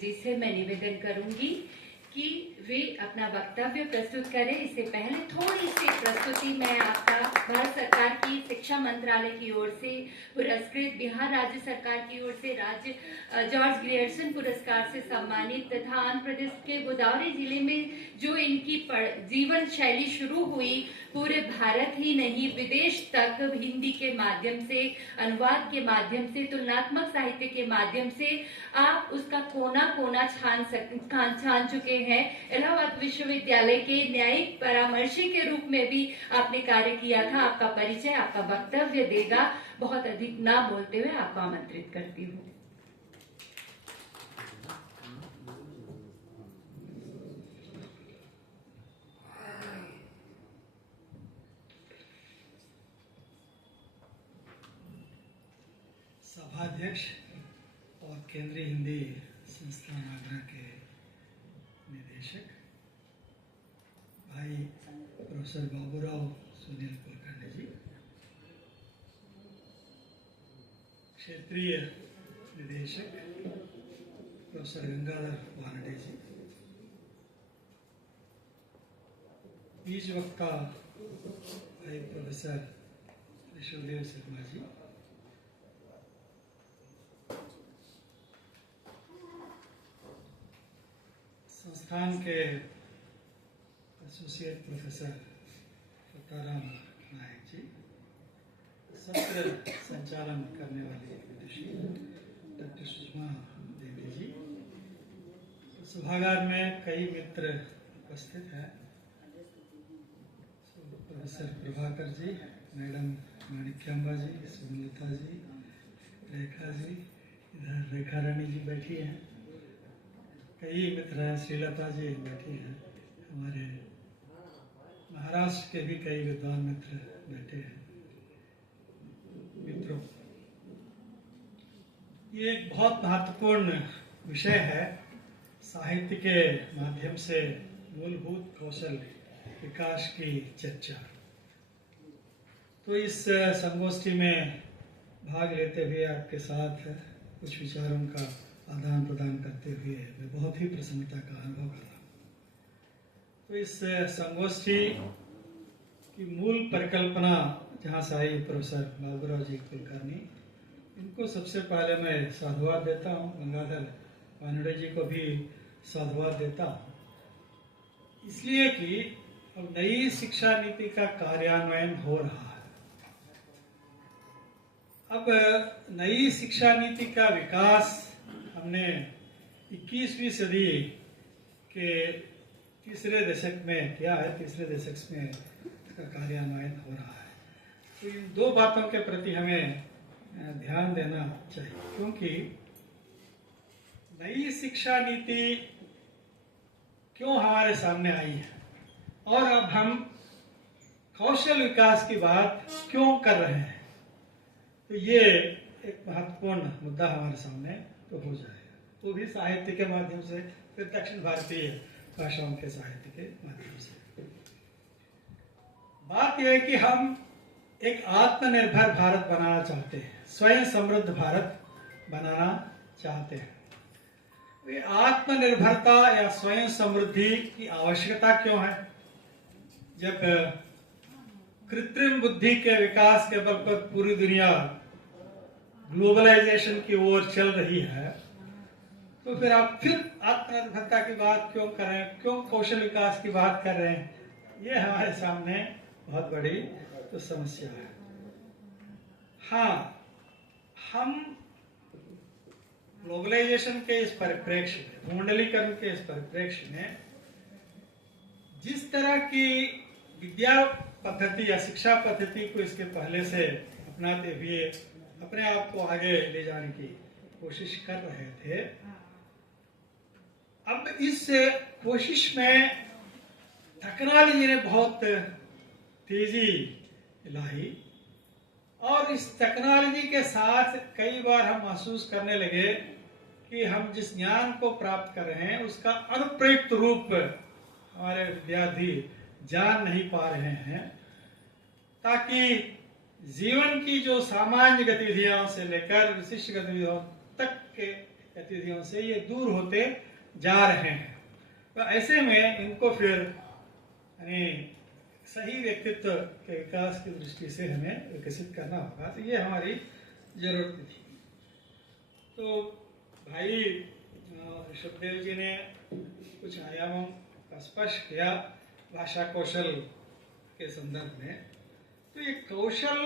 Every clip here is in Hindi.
जी से मैं निवेदन करूंगी कि वे अपना वक्तव्य प्रस्तुत करें। इससे पहले थोड़ी सी प्रस्तुति मैं आपका भारत सरकार की शिक्षा मंत्रालय की ओर से पुरस्कृत, बिहार राज्य सरकार की ओर से राज्य जॉर्ज ग्रियर्सन पुरस्कार से सम्मानित तथा आंध्र प्रदेश के गोदावरी जिले में जो इनकी जीवन शैली शुरू हुई, पूरे भारत ही नहीं विदेश तक हिंदी के माध्यम से, अनुवाद के माध्यम से, तुलनात्मक साहित्य के माध्यम से आप उसका कोना कोना छान चुके हैं। इलाहाबाद विश्वविद्यालय के न्यायिक परामर्शी के रूप में भी आपने कार्य किया था। आपका परिचय, आपका वक्तव्य देगा। बहुत अधिक ना बोलते हुए आपको आमंत्रित करती हूँ। सभाध्यक्ष और केंद्रीय हिंदी संस्थान आगरा के निदेशक भाई प्रोफेसर बाबूराव सुनील कुलकर्णी जी, क्षेत्रीय निदेशक प्रोफेसर गंगाधर वानडे जी, बीज वक्ता भाई प्रोफेसर विश्वदेव शर्मा जी, संस्थान के एसोसिएट प्रोफेसर फताराम नायक जी, सत्र संचालन करने वाले विदुषी डॉक्टर सुषमा देवी जी, सभागार में कई मित्र उपस्थित हैं। प्रोफेसर प्रभाकर जी, मैडम माणिक्यांबा जी, सुमलता जी, रेखा जी, इधर रेखा रानी जी बैठी हैं, कई मित्र हैं, श्रीलता जी बैठी हैं, हमारे महाराष्ट्र के भी कई विद्वान मित्र बैठे हैं। मित्रों, ये एक बहुत महत्वपूर्ण विषय है, साहित्य के माध्यम से मूलभूत कौशल विकास की चर्चा। तो इस संगोष्ठी में भाग लेते हुए आपके साथ कुछ विचारों का आदान प्रदान करते हुए मैं बहुत ही प्रसन्नता का अनुभव कर रहा हूँ। तो इस संगोष्ठी की मूल परिकल्पना जहाँ से आई प्रोफेसर बाबूराव जी कुलकर्णी, इनको सबसे पहले मैं साधुवाद देता हूँ। गंगाधर वानडे जी को भी साधुवाद देता हूँ, इसलिए कि अब नई शिक्षा नीति का कार्यान्वयन हो रहा है। अब नई शिक्षा नीति का विकास हमने 21वीं सदी के तीसरे दशक में किया है। तीसरे दशक में इसका कार्यान्वयन हो रहा है। तो इन दो बातों के प्रति हमें ध्यान देना चाहिए, क्योंकि नई शिक्षा नीति क्यों हमारे सामने आई है और अब हम कौशल विकास की बात क्यों कर रहे हैं, तो ये एक महत्वपूर्ण मुद्दा हमारे सामने तो हो जाएगा, वो भी साहित्य के माध्यम से, फिर दक्षिण भारतीय भाषाओं के साहित्य के माध्यम से। बात यह है कि हम एक आत्मनिर्भर भारत बनाना चाहते हैं, स्वयं समृद्ध भारत बनाना चाहते हैं। ये आत्मनिर्भरता या स्वयं समृद्धि की आवश्यकता क्यों है? जब कृत्रिम बुद्धि के विकास के बल पर पूरी दुनिया ग्लोबलाइजेशन की ओर चल रही है, तो फिर आप फिर आत्मनिर्भरता की बात क्यों कर रहे हैं, क्यों कौशल विकास की बात कर रहे हैं? ये हमारे सामने बहुत बड़ी तो समस्या है। हाँ, हम ग्लोबलाइजेशन के इस परिप्रेक्ष्य में, भूमंडलीकरण के इस परिप्रेक्ष्य में जिस तरह की विद्या पद्धति या शिक्षा पद्धति को इसके पहले से अपनाते हुए अपने आप को आगे ले जाने की कोशिश कर रहे थे, अब इस कोशिश में टेक्नोलॉजी ने बहुत तेजी लाई और इस टेक्नोलॉजी के साथ कई बार हम महसूस करने लगे कि हम जिस ज्ञान को प्राप्त कर रहे हैं उसका अनुप्रयुक्त रूप हमारे विद्यार्थी जान नहीं पा रहे हैं, ताकि जीवन की जो सामान्य गतिविधियों से लेकर विशिष्ट गतिविधियों तक के गतिविधियों से ये दूर होते जा रहे हैं। तो ऐसे में इनको फिर यानी सही व्यक्तित्व के विकास की दृष्टि से हमें विकसित करना होगा। तो ये हमारी जरूरत थी। तो भाई ऋषभदेव जी ने कुछ आयामों का स्पर्श किया भाषा कौशल के संदर्भ में। तो ये कौशल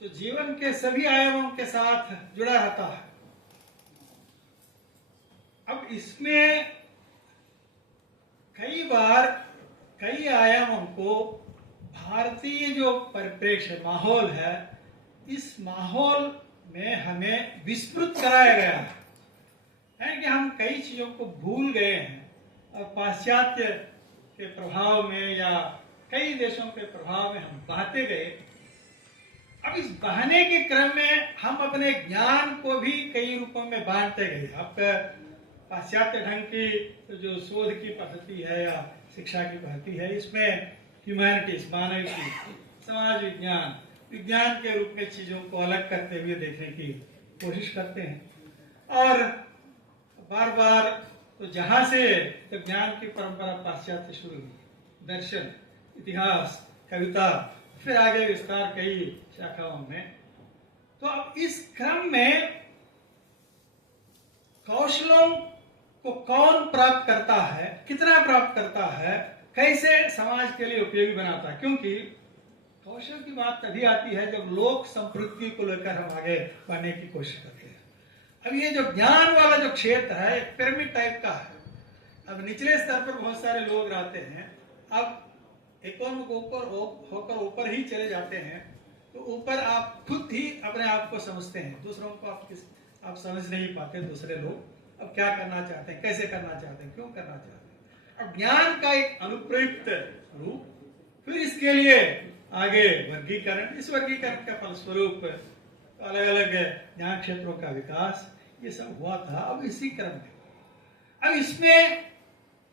तो जीवन के सभी आयामों के साथ जुड़ा रहता है। अब इसमें कई बार कई आयामों को भारतीय जो परिप्रेक्ष्य माहौल है, इस माहौल में हमें विस्मृत कराया गया है कि हम कई चीजों को भूल गए हैं और पाश्चात्य के प्रभाव में या कई देशों के प्रभाव में हम बहते गए। अब इस बहने के क्रम में हम अपने ज्ञान को भी कई रूपों में बांटते गए। अब पाश्चात्य ढंग की जो शोध की पद्धति है या शिक्षा की पद्धति है, इसमें ह्यूमैनिटीज मानव की समाज विज्ञान विज्ञान के रूप में चीजों को अलग करते हुए देखने की कोशिश करते हैं। और बार बार तो जहां से तो ज्ञान की परंपरा पाश्चात्य शुरू हुई, दर्शन, इतिहास, कविता, फिर आगे विस्तार कई शाखाओं में। तो अब इस क्रम में कौशलों को कौन प्राप्त करता है, कितना प्राप्त करता है, कैसे समाज के लिए उपयोगी बनाता है, क्योंकि कौशल की बात तभी आती है जब लोक संप्रवृत्ति को लेकर हम आगे बढ़ने की कोशिश करते हैं। अब ये जो ज्ञान वाला जो क्षेत्र है पिरामिड टाइप का है। अब निचले स्तर पर बहुत सारे लोग रहते हैं, अब एकोन ऊपर होकर ऊपर ही चले जाते हैं। तो ऊपर आप खुद ही अपने आप को समझते हैं, दूसरों को आप समझ नहीं पाते। दूसरे लोग अब क्या करना चाहते हैं, कैसे करना चाहते हैं, क्यों करना चाहते हैं। अब ज्ञान का एक अनुप्रयुक्त रूप, फिर इसके लिए आगे वर्गीकरण, इस वर्गीकरण का फलस्वरूप अलग अलग ज्ञान क्षेत्रों का विकास, ये सब हुआ था। अब इसी क्रम में अब इसमें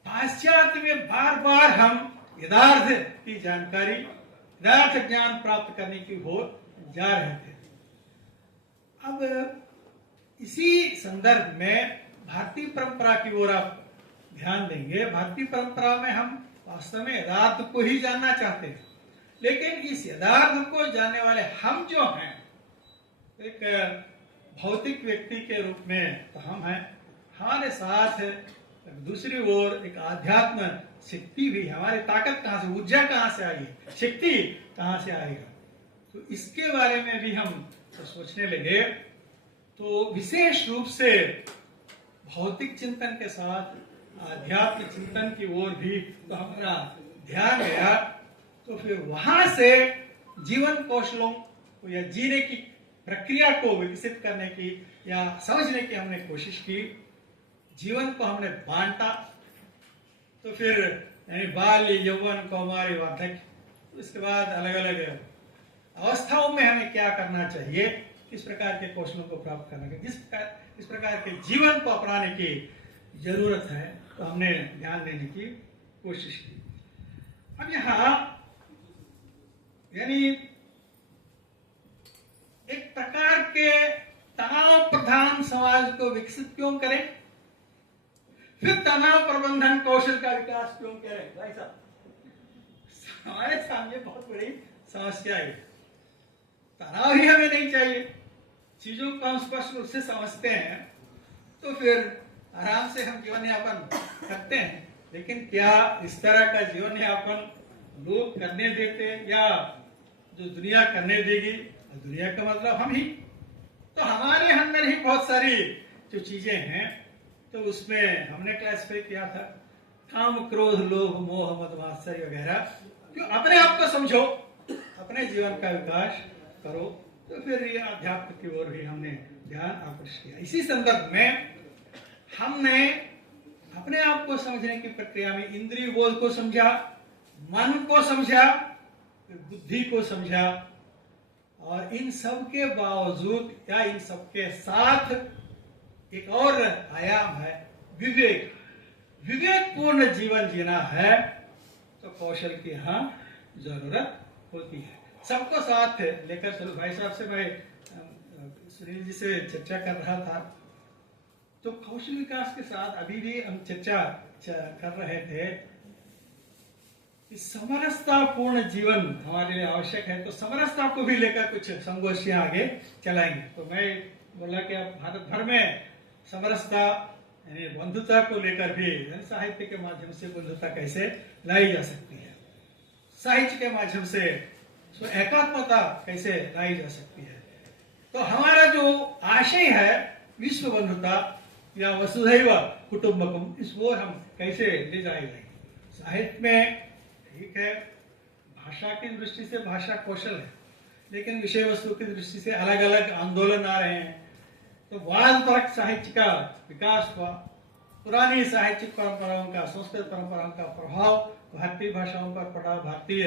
पाश्चात्य में बार बार हम यथार्थ की जानकारी, यथार्थ ज्ञान प्राप्त करने की ओर जा रहे थे। अब इसी संदर्भ में भारतीय परंपरा की ओर आप ध्यान देंगे। भारतीय परंपरा में हम वास्तव में यथार्थ को ही जानना चाहते हैं, लेकिन इस यथार्थ को जानने वाले हम जो हैं, एक भौतिक व्यक्ति के रूप में तो हम हैं, हमारे साथ दूसरी ओर एक आध्यात्म शक्ति भी। हमारी ताकत कहाँ से, ऊर्जा कहाँ से आई, शक्ति कहाँ से आएगा, तो इसके बारे में भी हम तो सोचने लगे। तो विशेष रूप से भौतिक चिंतन के साथ आध्यात्म चिंतन की ओर भी तो हमारा ध्यान गया। तो फिर वहां से जीवन कौशलों को या जीने की प्रक्रिया को विकसित करने की या समझने की हमने कोशिश की। जीवन को हमने बांटा। तो फिर यानी बाल्य, यौवन, कौमार, वार्धक्य, उसके बाद अलग अलग अवस्थाओं में हमें क्या करना चाहिए, किस प्रकार के कौशलों को प्राप्त करने के, किस प्रकार के जीवन को अपनाने की जरूरत है, तो हमने ध्यान देने की कोशिश की। अब यहाँ यानी एक प्रकार के तनाव प्रधान समाज को विकसित क्यों करें, फिर तनाव प्रबंधन कौशल का विकास क्यों करें। भाई साहब, हमारे सामने बहुत बड़ी समस्या है। तनाव ही हमें नहीं चाहिए, चीजों को हम स्पष्ट रूप से समझते हैं, तो फिर आराम से हम जीवन यापन करते हैं। लेकिन क्या इस तरह का जीवन यापन लोग करने देते हैं, या जो दुनिया करने देगी, दुनिया का मतलब हम ही, तो हमारे अंदर ही बहुत सारी जो चीजें हैं, तो उसमें हमने क्लासिफाई किया था काम, क्रोध, लोभ, मोह, मद, मात्सर्य वगैरह। क्यों अपने आप को समझो, अपने जीवन का विकास करो। तो फिर ये अध्यात्म की ओर भी हमने ध्यान आकर्षित किया। इसी संदर्भ में हमने अपने आप को समझने की प्रक्रिया में इंद्रिय बोध को समझा, मन को समझा, बुद्धि को समझा, और इन सब के बावजूद या इन सब के साथ एक और आयाम है विवेक। विवेकपूर्ण जीवन जीना है तो कौशल की यहाँ जरूरत होती है। सबको साथ लेकर चलो। भाई साहब से मैं सुनील जी से चर्चा कर रहा था तो कौशल विकास के साथ अभी भी हम चर्चा कर रहे थे कि समरसतापूर्ण जीवन हमारे लिए आवश्यक है, तो समरसता को भी लेकर कुछ संगोष्ठियां आगे चलाएंगे। तो मैं बोला कि अब भारत भर में समरसता यानी बंधुता को लेकर भी साहित्य के माध्यम से बंधुता कैसे लाई जा सकती है, साहित्य के माध्यम से एकात्मता कैसे लाई जा सकती है। तो हमारा जो आशय है विश्व बंधुता या वसुधैव कुटुंबकम, इस ओर हम कैसे ले जाएंगे। साहित्य में ठीक है, भाषा की दृष्टि से भाषा कौशल है, लेकिन विषय वस्तु की दृष्टि से अलग अलग आंदोलन आ रहे हैं। तो वाद तर्क साहित्य का विकास हुआ, पुरानी साहित्यिक परंपराओं का, संस्कृत परंपराओं का प्रभाव भारतीय भाषाओं पर पड़ा, भारतीय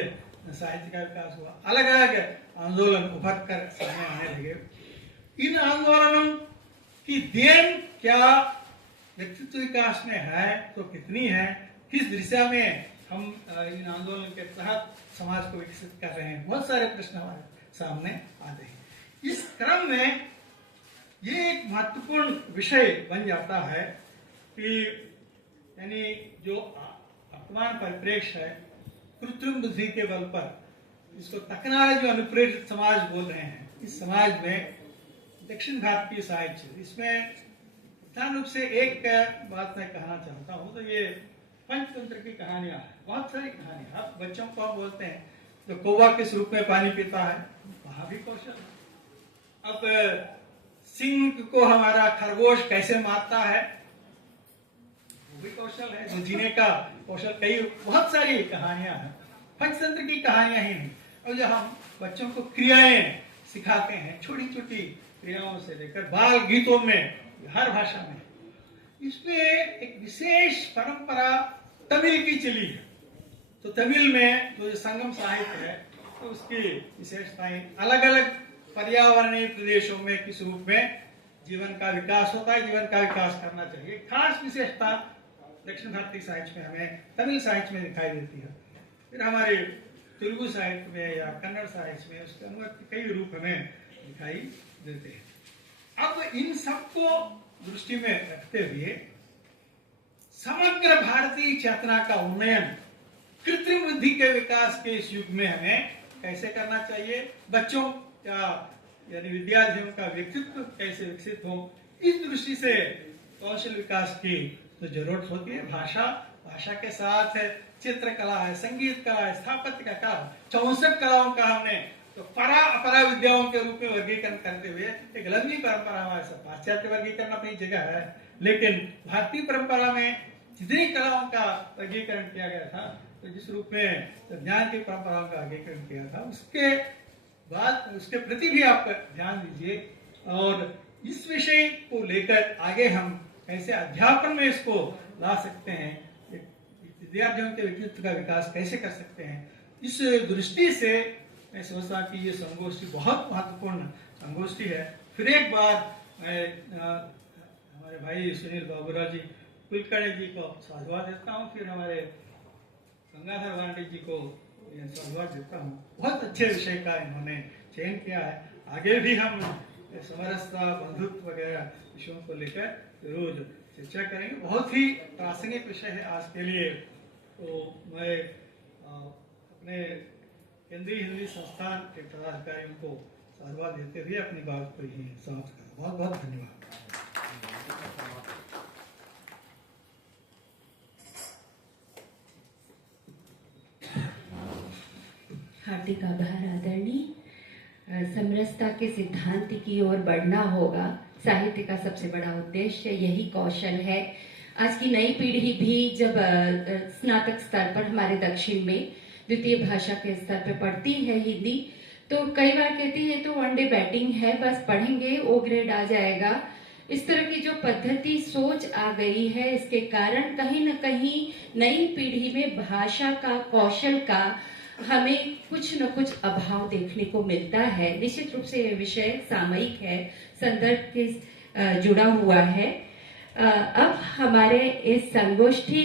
साहित्य का विकास हुआ, अलग अलग आंदोलन उभर कर सामने आने लगे। इन आंदोलनों की देन क्या व्यक्तित्व विकास में है तो कितनी है, किस दिशा में हम इन आंदोलन के तहत समाज को विकसित कर रहे हैं, बहुत सारे प्रश्न हमारे सामने आते हैं। इस क्रम में ये एक महत्वपूर्ण विषय बन जाता है कि यानी जो वर्तमान परिप्रेक्ष्य है कृत्रिम बुद्धि के बल पर, इसको टेक्नोलॉजी अनुप्रेरित समाज बोल रहे हैं, इस समाज में दक्षिण भारतीय साहित्य, इसमें प्रधान रूप से एक बात मैं कहना चाहता हूँ, तो ये पंचतंत्र की कहानियां हैं, बहुत सारी कहानियां। आप बच्चों को हम बोलते हैं तो कौवा किस रूप में पानी पीता है, वहां भी कौशल है। अब सिंह को हमारा खरगोश कैसे मारता है, वो भी कौशल है, जो जीने का कौशल। कई बहुत सारी कहानियां हैं, पंचतंत्र की कहानियां ही नहीं। और जो हम बच्चों को क्रियाएं सिखाते हैं, छोटी छोटी क्रियाओं से लेकर बाल गीतों में, हर भाषा में, इसमें एक विशेष परंपरा तमिल की चली है। तो तमिल में जो संगम साहित्य है, तो उसकी विशेषताएं अलग अलग पर्यावरणीय प्रदेशों में किस रूप में जीवन का विकास होता है, जीवन का विकास करना चाहिए। खास विशेषता दक्षिण भारतीय साहित्य में हमें तमिल साहित्य में दिखाई देती है। फिर हमारे तेलुगु साहित्य में या कन्नड़ साहित्य में उसके अनुवाद के कई रूप हमें दिखाई देते हैं। अब इन सबको दृष्टि में रखते हुए समग्र भारतीय चेतना का उन्नयन कृत्रिम बुद्धि के विकास के इस युग में हमें कैसे करना चाहिए, बच्चों या यानी विद्यार्थियों का व्यक्तित्व कैसे विकसित हो, इस दृष्टि से कौशल विकास की तो जरूरत होती है। भाषा के साथ है चित्रकला है, संगीत कला है, स्थापत्य का कला, 64 कलाओं का हमने तो परा अपरा विद्याओं के रूप में वर्गीकरण करते हुए एक लंबी परंपरा हमारे साथ। पाश्चात्य वर्गीकरण अपनी जगह है, लेकिन भारतीय परंपरा में जितनी कलाओं का वर्गीकरण किया गया था, तो जिस रूप में ज्ञान की परंपराओं का वर्गीकरण किया था, उसके बाद उसके प्रति भी आप ध्यान दीजिए। और इस विषय को लेकर आगे हम कैसे अध्यापन में इसको ला सकते हैं, विद्यार्थियों के व्यक्तित्व का विकास कैसे कर सकते हैं, इस दृष्टि से मैं समझता कि ये संगोष्ठी बहुत महत्वपूर्ण संगोष्ठी है। फिर एक बार मैं हमारे भाई सुनील बाबूराव जी कुलकर्णी जी को साधुवाद देता हूँ, फिर हमारे गंगाधर वांडे जी को साधुवाद देता हूँ। बहुत अच्छे विषय का इन्होंने चयन किया है। आगे भी हम समरसता, बंधुत्व वगैरह विषयों को लेकर जरूर चर्चा करेंगे। बहुत ही प्रासंगिक विषय है आज के लिए। तो मैं अपने केंद्रीय हिंदी संस्थान के पदाधिकारियों को साधुवाद देते हुए अपनी बात को ही समाप्त करूँ। बहुत बहुत धन्यवाद। हार्दिक आभार आदरणीय। समरसता के सिद्धांत की ओर बढ़ना होगा, साहित्य का सबसे बड़ा उद्देश्य यही कौशल है। आज की नई पीढ़ी भी जब स्नातक स्तर पर हमारे दक्षिण में द्वितीय भाषा के स्तर पर पढ़ती है हिंदी, तो कई बार कहती है तो वनडे बैटिंग है, बस पढ़ेंगे ओ ग्रेड आ जाएगा। इस तरह की जो पद्धति सोच आ गई है, इसके कारण कहीं न कहीं नई पीढ़ी में भाषा का, कौशल का हमें कुछ न कुछ अभाव देखने को मिलता है। निश्चित रूप से यह विषय सामयिक है, संदर्भ के जुड़ा हुआ है। अब हमारे इस संगोष्ठी